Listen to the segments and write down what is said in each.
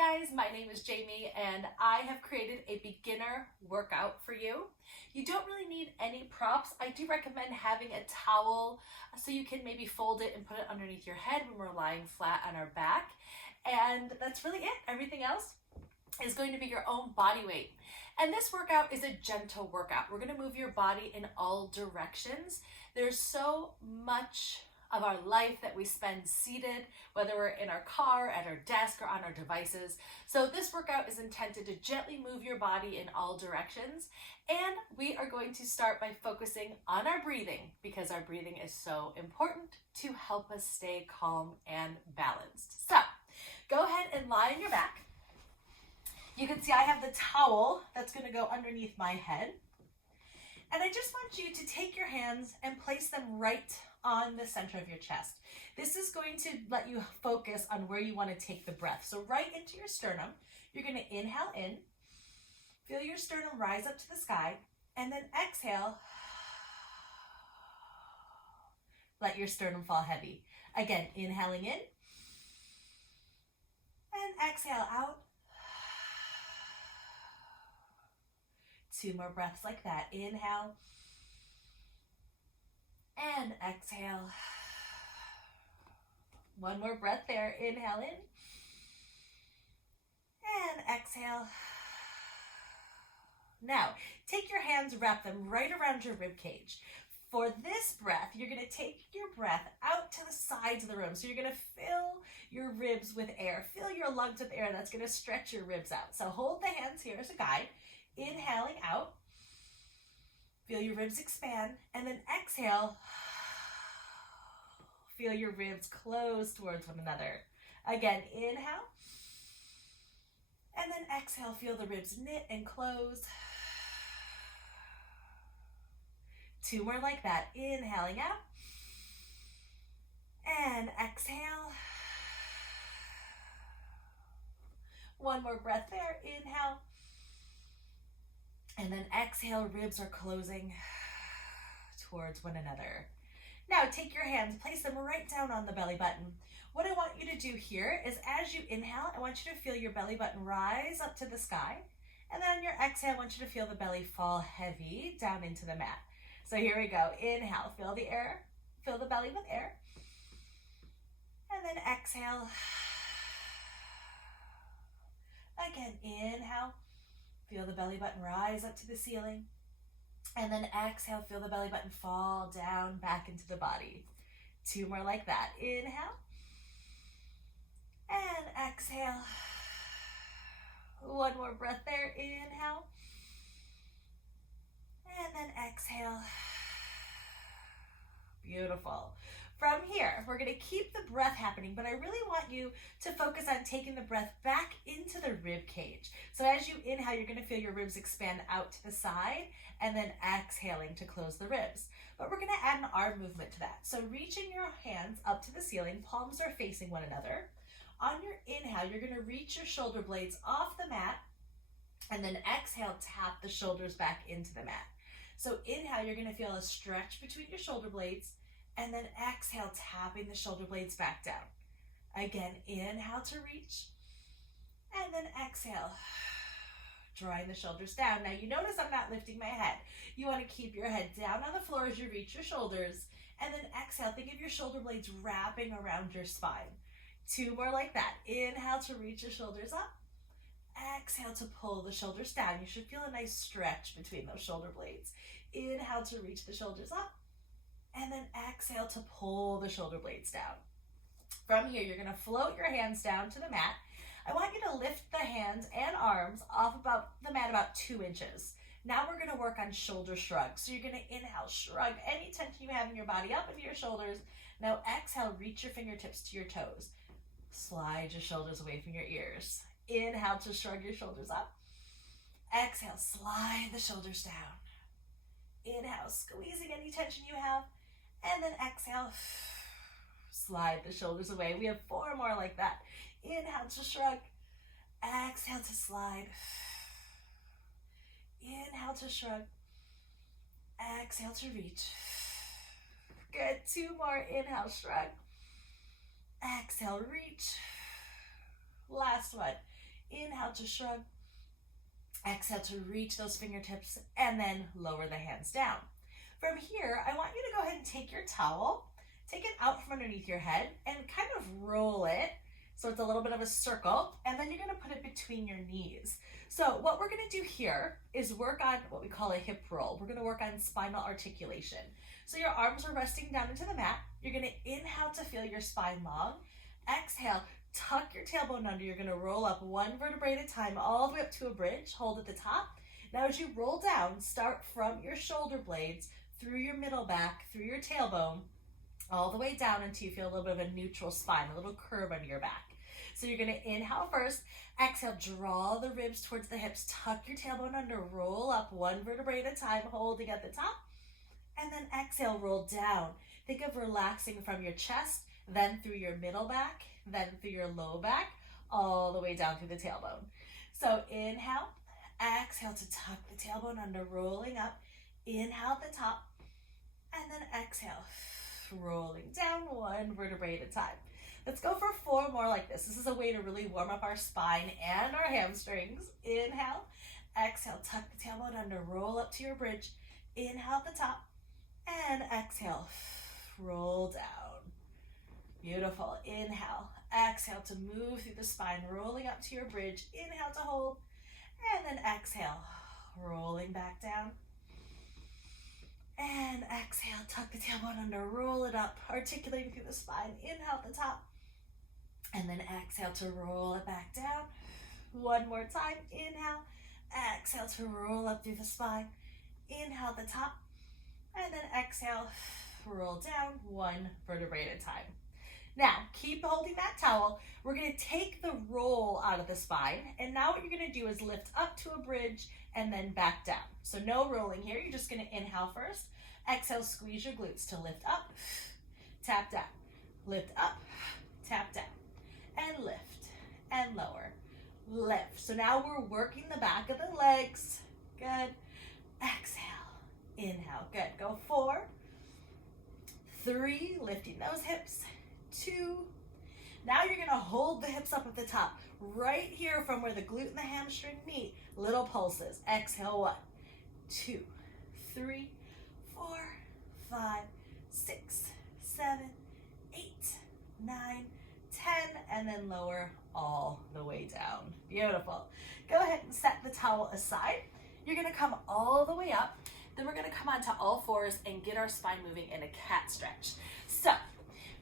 guys, my name is Jaime and I have created a beginner workout for you. You don't really need any props. I do recommend having a towel so you can maybe fold it and put it underneath your head when we're lying flat on our back. And that's really it. Everything else is going to be your own body weight. And this workout is a gentle workout. We're going to move your body in all directions. There's so much of our life that we spend seated, whether we're in our car, at our desk, or on our devices. So this workout is intended to gently move your body in all directions. And we are going to start by focusing on our breathing because our breathing is so important to help us stay calm and balanced. So go ahead and lie on your back. You can see I have the towel that's going to go underneath my head. And I just want you to take your hands and place them right on the center of your chest. This is going to let you focus on where you want to take the breath. So right into your sternum, you're going to inhale in, feel your sternum rise up to the sky, and then exhale, let your sternum fall heavy. Again, inhaling in, and exhale out. 2 more breaths like that. Inhale and exhale. 1 more breath there. Inhale in and exhale. Now, take your hands, wrap them right around your rib cage. For this breath, you're going to take your breath out to the sides of the room. So you're going to fill your ribs with air. Fill your lungs with air. That's going to stretch your ribs out. So hold the hands here as a guide. Inhaling out, feel your ribs expand, and then exhale, feel your ribs close towards one another. Again, inhale, and then exhale, feel the ribs knit and close. 2 more like that. Inhaling out, and exhale. 1 more breath there. Inhale. And then exhale, ribs are closing towards one another. Now take your hands, place them right down on the belly button. What I want you to do here is as you inhale, I want you to feel your belly button rise up to the sky. And then on your exhale, I want you to feel the belly fall heavy down into the mat. So here we go. Inhale, feel the air, fill the belly with air. And then exhale. Again, inhale. Feel the belly button rise up to the ceiling. And then exhale, feel the belly button fall down back into the body. 2 more like that. Inhale. And exhale. 1 more breath there. Inhale. And then exhale. Beautiful. From here, we're going to keep the breath happening, but I really want you to focus on taking the breath back into the rib cage. So as you inhale, you're going to feel your ribs expand out to the side, and then exhaling to close the ribs. But we're going to add an arm movement to that. So reaching your hands up to the ceiling, palms are facing one another. On your inhale, you're going to reach your shoulder blades off the mat, and then exhale, tap the shoulders back into the mat. So inhale, you're going to feel a stretch between your shoulder blades, and then exhale, tapping the shoulder blades back down. Again, inhale to reach, and then exhale, drawing the shoulders down. Now you notice I'm not lifting my head. You want to keep your head down on the floor as you reach your shoulders, and then exhale, think of your shoulder blades wrapping around your spine. 2 more like that. Inhale to reach your shoulders up. Exhale to pull the shoulders down. You should feel a nice stretch between those shoulder blades. Inhale to reach the shoulders up. And then exhale to pull the shoulder blades down. From here, you're going to float your hands down to the mat. I want you to lift the hands and arms off about the mat about 2 inches. Now we're going to work on shoulder shrugs. So you're going to inhale, shrug any tension you have in your body up into your shoulders. Now exhale, reach your fingertips to your toes. Slide your shoulders away from your ears. Inhale to shrug your shoulders up. Exhale, slide the shoulders down. Inhale, squeezing any tension you have. And then exhale, slide the shoulders away. We have 4 more like that. Inhale to shrug. Exhale to slide. Inhale to shrug. Exhale to reach. Good. 2 more. Inhale, shrug. Exhale, reach. Last one. Inhale to shrug. Exhale to reach those fingertips and then lower the hands down. From here, I want you to go ahead and take your towel, take it out from underneath your head and kind of roll it so it's a little bit of a circle, and then you're going to put it between your knees. So what we're going to do here is work on what we call a hip roll. We're going to work on spinal articulation. So your arms are resting down into the mat. You're going to inhale to feel your spine long. Exhale, tuck your tailbone under. You're going to roll up one vertebrae at a time all the way up to a bridge. Hold at the top. Now as you roll down, start from your shoulder blades through your middle back, through your tailbone, all the way down until you feel a little bit of a neutral spine, a little curve under your back. So you're going to inhale first, exhale, draw the ribs towards the hips, tuck your tailbone under, roll up one vertebrae at a time, holding at the top, and then exhale, roll down. Think of relaxing from your chest, then through your middle back, then through your low back, all the way down through the tailbone. So inhale, exhale to tuck the tailbone under, rolling up, inhale at the top, and then exhale, rolling down one vertebrae at a time. Let's go for 4 more like this. This is a way to really warm up our spine and our hamstrings. Inhale, exhale, tuck the tailbone under, roll up to your bridge. Inhale at the top, and exhale, roll down. Beautiful. Inhale, exhale to move through the spine, rolling up to your bridge. Inhale to hold, and then exhale, rolling back down. And exhale, tuck the tailbone under, roll it up, articulating through the spine. Inhale at the top, and then exhale to roll it back down. One more time. Inhale, exhale to roll up through the spine. Inhale at the top, and then exhale, roll down one vertebrae at a time. Now, keep holding that towel. We're going to take the roll out of the spine, and now what you're going to do is lift up to a bridge and then back down. So no rolling here. You're just going to inhale first. Exhale, squeeze your glutes to lift up, tap down, lift up, tap down, and lift and lower, lift. So now we're working the back of the legs. Good. Exhale, inhale. Good. Go 4, 3, lifting those hips. 2. Now you're going to hold the hips up at the top, right here from where the glute and the hamstring meet. Little pulses. Exhale, 1, 2, 3, 4, 5, 6, 7, 8, 9, 10, and then lower all the way down. Beautiful. Go ahead and set the towel aside. You're going to come all the way up. Then we're going to come onto all fours and get our spine moving in a cat stretch. So,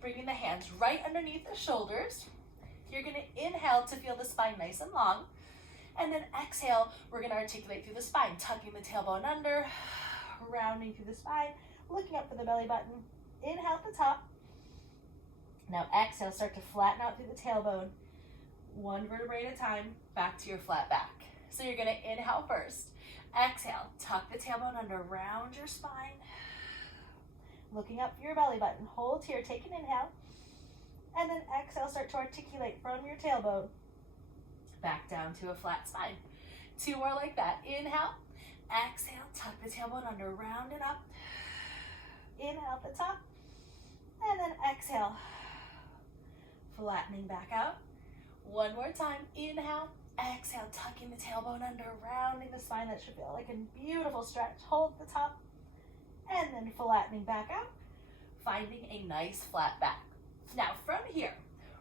bringing the hands right underneath the shoulders. You're going to inhale to feel the spine nice and long. And then exhale, we're going to articulate through the spine, tucking the tailbone under, rounding through the spine, looking up for the belly button. Inhale at the top. Now exhale, start to flatten out through the tailbone. One vertebrae at a time, back to your flat back. So you're going to inhale first. Exhale, tuck the tailbone under, round your spine. Looking up for your belly button. Hold here, take an inhale. And then exhale, start to articulate from your tailbone. Back down to a flat spine. 2 more like that. Inhale. Exhale, tuck the tailbone under, round it up. Inhale at the top. And then exhale. Flattening back out. One more time. Inhale. Exhale, tucking the tailbone under, rounding the spine. That should feel like a beautiful stretch. Hold the top. And then flattening back out, finding a nice flat back. Now from here,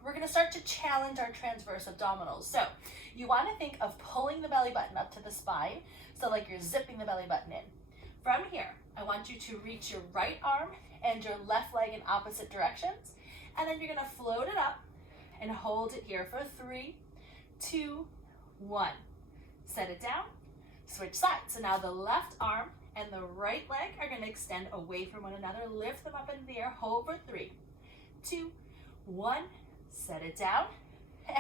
we're going to start to challenge our transverse abdominals. So you want to think of pulling the belly button up to the spine, so like you're zipping the belly button in. From here, I want you to reach your right arm and your left leg in opposite directions, and then you're going to float it up and hold it here for 3, 2, 1. Set it down, switch sides. So now the left arm and the right leg are going to extend away from one another. Lift them up into the air. Hold for 3, 2, 1. Set it down.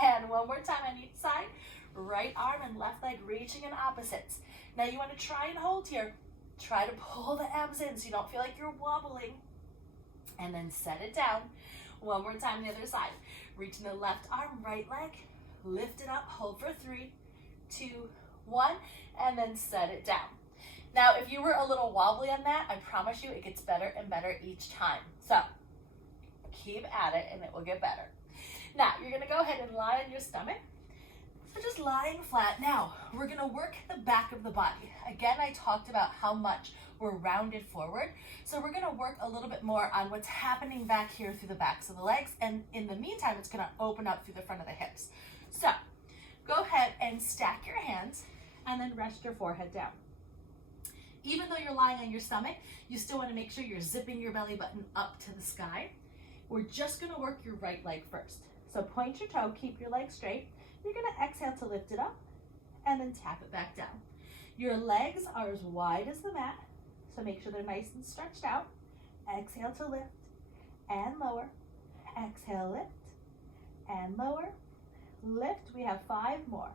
And one more time on each side. Right arm and left leg reaching in opposites. Now you want to try and hold here. Try to pull the abs in so you don't feel like you're wobbling. And then set it down. One more time the other side. Reaching the left arm, right leg. Lift it up. Hold for 3, 2, 1. And then set it down. Now, if you were a little wobbly on that, I promise you it gets better and better each time. So, keep at it and it will get better. Now, you're going to go ahead and lie on your stomach. So just lying flat. Now, we're gonna work the back of the body. Again, I talked about how much we're rounded forward. So we're gonna work a little bit more on what's happening back here through the backs of the legs. And in the meantime, it's gonna open up through the front of the hips. So go ahead and stack your hands and then rest your forehead down. Even though you're lying on your stomach, you still wanna make sure you're zipping your belly button up to the sky. We're just gonna work your right leg first. So point your toe, keep your leg straight. You're gonna exhale to lift it up and then tap it back down. Your legs are as wide as the mat, so make sure they're nice and stretched out. Exhale to lift and lower. Exhale, lift and lower. Lift, we have 5 more.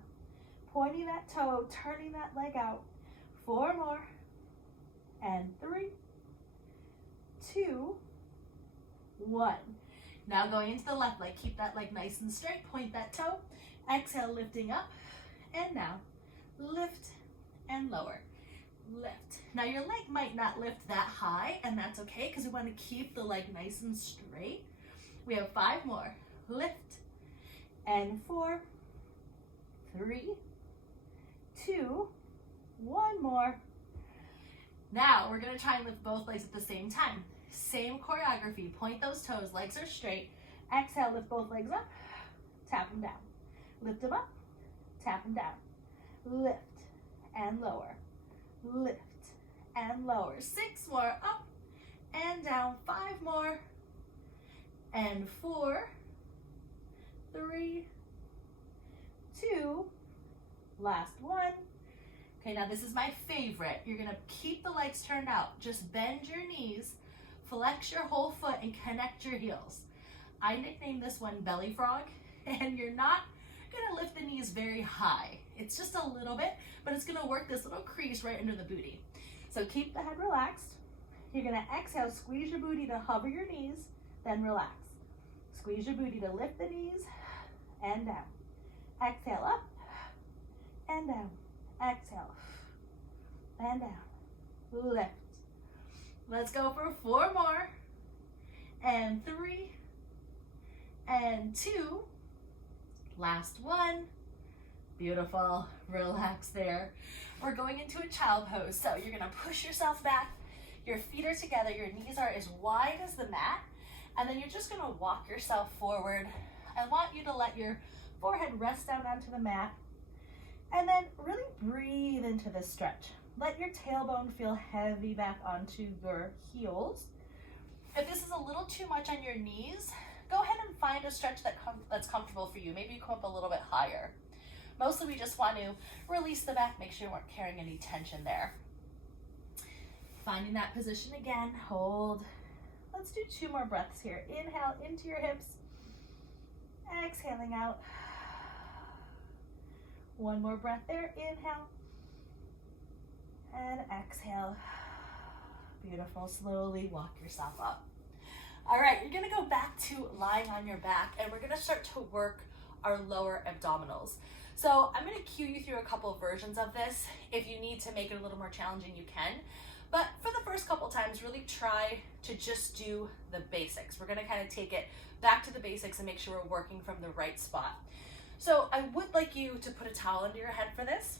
Pointing that toe, turning that leg out. 4 more. And 3, 2, 1. Now going into the left leg, keep that leg nice and straight, point that toe, exhale, lifting up, and now lift and lower, lift. Now your leg might not lift that high, and that's okay, because we want to keep the leg nice and straight. We have 5 more, lift, and 4, 3, 2, 1 more. Now we're gonna try and lift both legs at the same time. Same choreography, point those toes, legs are straight. Exhale, lift both legs up, tap them down. Lift them up, tap them down. Lift and lower, lift and lower. 6 more, up and down. 5 more, and 4, 3, 2, last 1. Okay, now this is my favorite. You're gonna keep the legs turned out. Just bend your knees, flex your whole foot, and connect your heels. I nicknamed this one belly frog, and you're not gonna lift the knees very high. It's just a little bit, but it's gonna work this little crease right under the booty. So keep the head relaxed. You're gonna exhale, squeeze your booty to hover your knees, then relax. Squeeze your booty to lift the knees and down. Exhale up and down. Exhale and down. Lift. Let's go for 4 more, and 3, and 2, last 1. Beautiful. Relax there. We're going into a child pose. So you're gonna push yourself back, your feet are together, your knees are as wide as the mat, and then you're just gonna walk yourself forward. I want you to let your forehead rest down onto the mat, and then really breathe into this stretch. Let your tailbone feel heavy back onto your heels. If this is a little too much on your knees, go ahead and find a stretch that's comfortable for you. Maybe you come up a little bit higher. Mostly we just want to release the back, make sure you weren't carrying any tension there. Finding that position again, hold. Let's do 2 more breaths here. Inhale into your hips, exhaling out. 1 more breath there, inhale, and exhale. Beautiful, slowly walk yourself up. All right, you're gonna go back to lying on your back, and we're gonna start to work our lower abdominals. So I'm gonna cue you through a couple of versions of this. If you need to make it a little more challenging, you can. But for the first couple times, really try to just do the basics. We're gonna kind of take it back to the basics and make sure we're working from the right spot. So I would like you to put a towel under your head for this.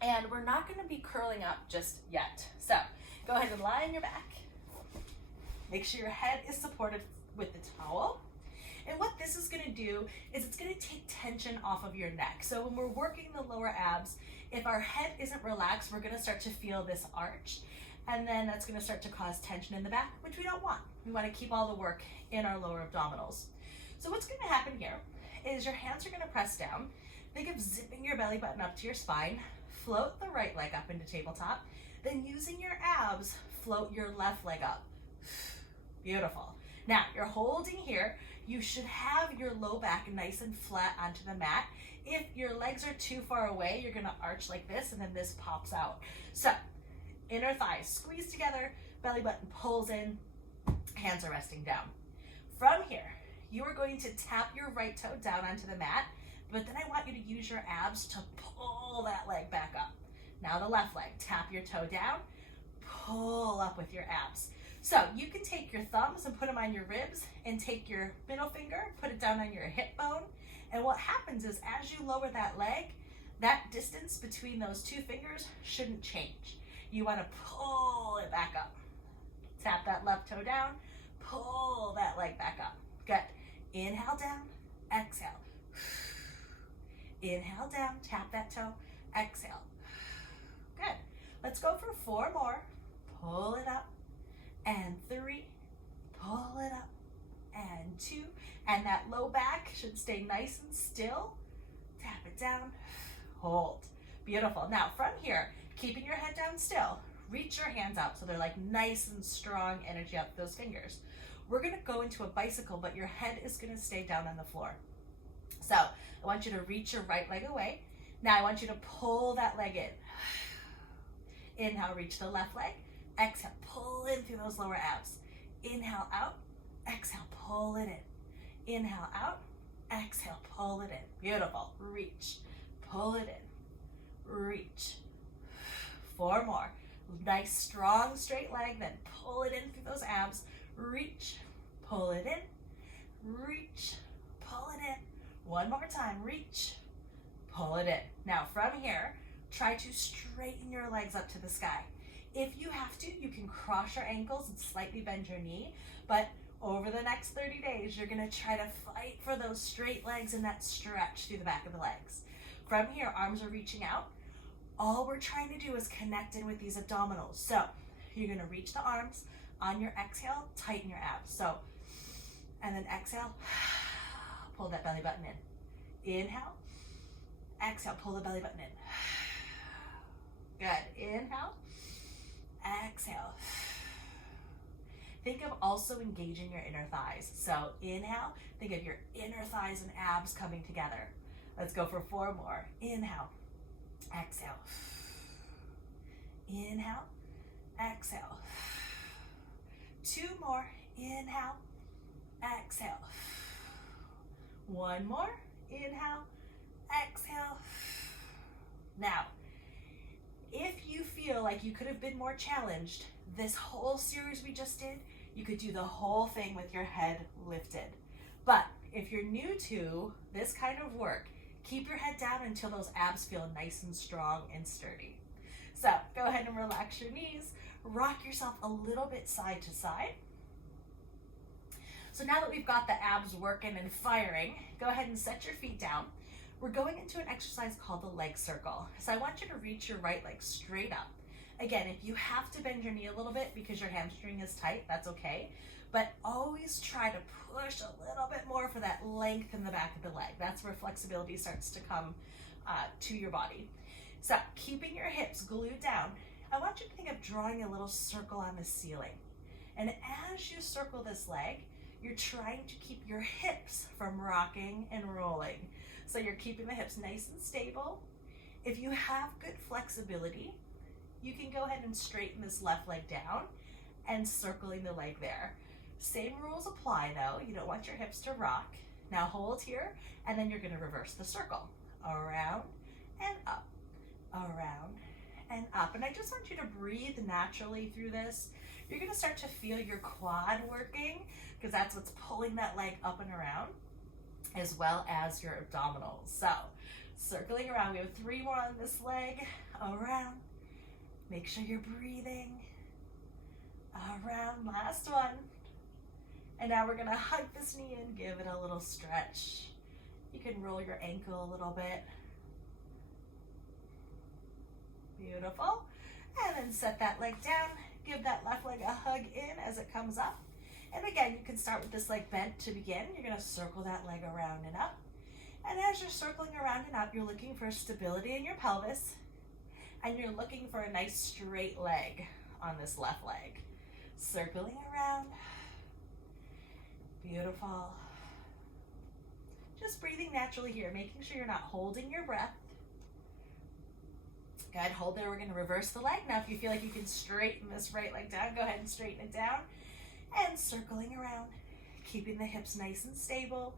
And we're not gonna be curling up just yet. So go ahead and lie on your back. Make sure your head is supported with the towel. And what this is gonna do is it's gonna take tension off of your neck. So when we're working the lower abs, if our head isn't relaxed, we're gonna start to feel this arch. And then that's gonna start to cause tension in the back, which we don't want. We wanna keep all the work in our lower abdominals. So what's gonna happen here is your hands are gonna press down. Think of zipping your belly button up to your spine. Float the right leg up into tabletop. Then using your abs, float your left leg up. Beautiful. Now you're holding here. You should have your low back nice and flat onto the mat. If your legs are too far away, you're gonna arch like this, and then this pops out. So inner thighs squeeze together, belly button pulls in, hands are resting down. From here, you are going to tap your right toe down onto the mat, but then I want you to use your abs to pull that leg back up. Now the left leg, tap your toe down, pull up with your abs. So you can take your thumbs and put them on your ribs, and take your middle finger, put it down on your hip bone, And what happens is as you lower that leg, that distance between those two fingers shouldn't change. You want to pull it back up. Tap that left toe down, pull that leg back up. Good. Inhale down, exhale. Inhale down, tap that toe, exhale. Good. Let's go for 4 more. Pull it up, and 3, pull it up, and 2, and that low back should stay nice and still. Tap it down, hold. Beautiful. Now from here, keeping your head down still, reach your hands out so they're like nice and strong energy up those fingers. We're gonna go into a bicycle, but your head is gonna stay down on the floor. So I want you to reach your right leg away. Now I want you to pull that leg in. Inhale, reach the left leg. Exhale, pull in through those lower abs. Inhale out, exhale, pull it in. Inhale out, exhale, pull it in. Beautiful. Reach, pull it in, reach. 4 more. Nice, strong, straight leg, then pull it in through those abs. Reach, pull it in, reach, pull it in. 1 more time, reach, pull it in. Now from here, try to straighten your legs up to the sky. If you have to, you can cross your ankles and slightly bend your knee, but over the next 30 days, you're gonna try to fight for those straight legs and that stretch through the back of the legs. From here, arms are reaching out. All we're trying to do is connect in with these abdominals. So you're gonna reach the arms. On your exhale, tighten your abs. So, and then exhale, pull that belly button in. Inhale, exhale, pull the belly button in. Good. Inhale, exhale. Think of also engaging your inner thighs. So inhale, think of your inner thighs and abs coming together. Let's go for 4 more. Inhale, exhale. Inhale, exhale. 2 more. Inhale, exhale. 1 more. Inhale, exhale. Now, if you feel like you could have been more challenged, this whole series we just did, you could do the whole thing with your head lifted. But if you're new to this kind of work, keep your head down until those abs feel nice and strong and sturdy. So go ahead and relax your knees, rock yourself a little bit side to side. So now that we've got the abs working and firing, go ahead and set your feet down. We're going into an exercise called the leg circle. So I want you to reach your right leg straight up. Again, if you have to bend your knee a little bit because your hamstring is tight, that's okay. But always try to push a little bit more for that length in the back of the leg. That's where flexibility starts to come to your body. So keeping your hips glued down, I want you to think of drawing a little circle on the ceiling. And as you circle this leg, you're trying to keep your hips from rocking and rolling. So you're keeping the hips nice and stable. If you have good flexibility, you can go ahead and straighten this left leg down and circling the leg there. Same rules apply though. You don't want your hips to rock. Now hold here, and then you're gonna reverse the circle. Around and up, around and up. And I just want you to breathe naturally through this. You're gonna start to feel your quad working because that's what's pulling that leg up and around, as well as your abdominals. So circling around, we have 3 more on this leg, around. Make sure you're breathing. Around, last one. And now we're gonna hug this knee in, give it a little stretch. You can roll your ankle a little bit. Beautiful. And then set that leg down. Give that left leg a hug in as it comes up. And again, you can start with this leg bent to begin. You're gonna circle that leg around and up. And as you're circling around and up, you're looking for stability in your pelvis. And you're looking for a nice straight leg on this left leg. Circling around. Beautiful. Just breathing naturally here, making sure you're not holding your breath. Good, hold there. We're gonna reverse the leg. Now if you feel like you can straighten this right leg down, go ahead and straighten it down. And circling around, keeping the hips nice and stable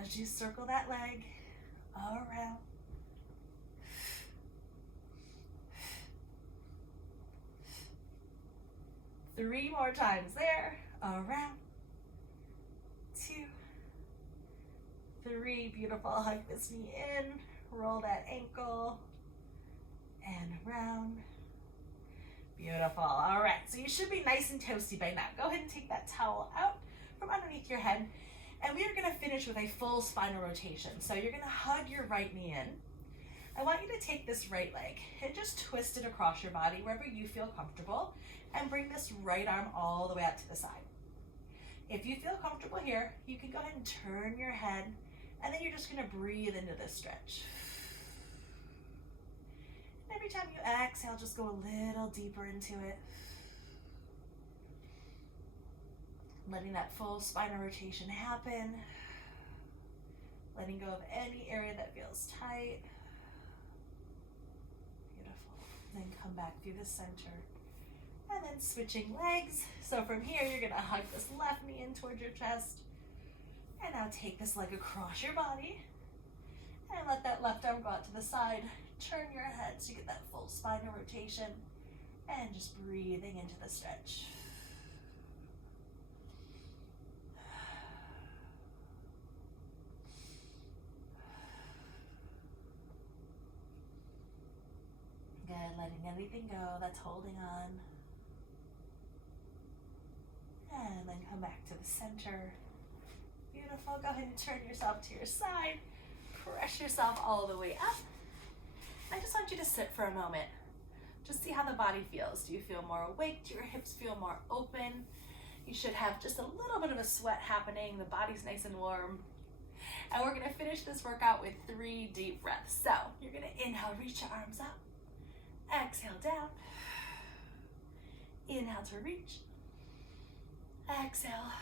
as you circle that leg around. Three more times there, around, 2, 3. Beautiful. Hug this knee in, roll that ankle, and around. Beautiful. All right, so you should be nice and toasty by now. Go ahead and take that towel out from underneath your head, and we are gonna finish with a full spinal rotation. So you're gonna hug your right knee in. I want you to take this right leg and just twist it across your body wherever you feel comfortable, and bring this right arm all the way out to the side. If you feel comfortable here, you can go ahead and turn your head, and then you're just gonna breathe into this stretch. And every time you exhale, just go a little deeper into it. Letting that full spinal rotation happen. Letting go of any area that feels tight. Beautiful. Then come back through the center. And then switching legs. So from here, you're gonna hug this left knee in towards your chest. And now take this leg across your body. And let that left arm go out to the side. Turn your head so you get that full spinal rotation. And just breathing into the stretch. Good, letting anything go that's holding on. And then come back to the center. Beautiful. Go ahead and turn yourself to your side. Press yourself all the way up. I just want you to sit for a moment. Just see how the body feels. Do you feel more awake? Do your hips feel more open? You should have just a little bit of a sweat happening. The body's nice and warm. And we're gonna finish this workout with 3 deep breaths. So you're gonna inhale, reach your arms up. Exhale down. Inhale to reach. Exhale.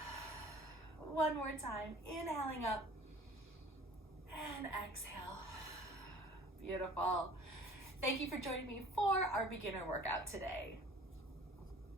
One more time. Inhaling up. And exhale. Beautiful. Thank you for joining me for our beginner workout today.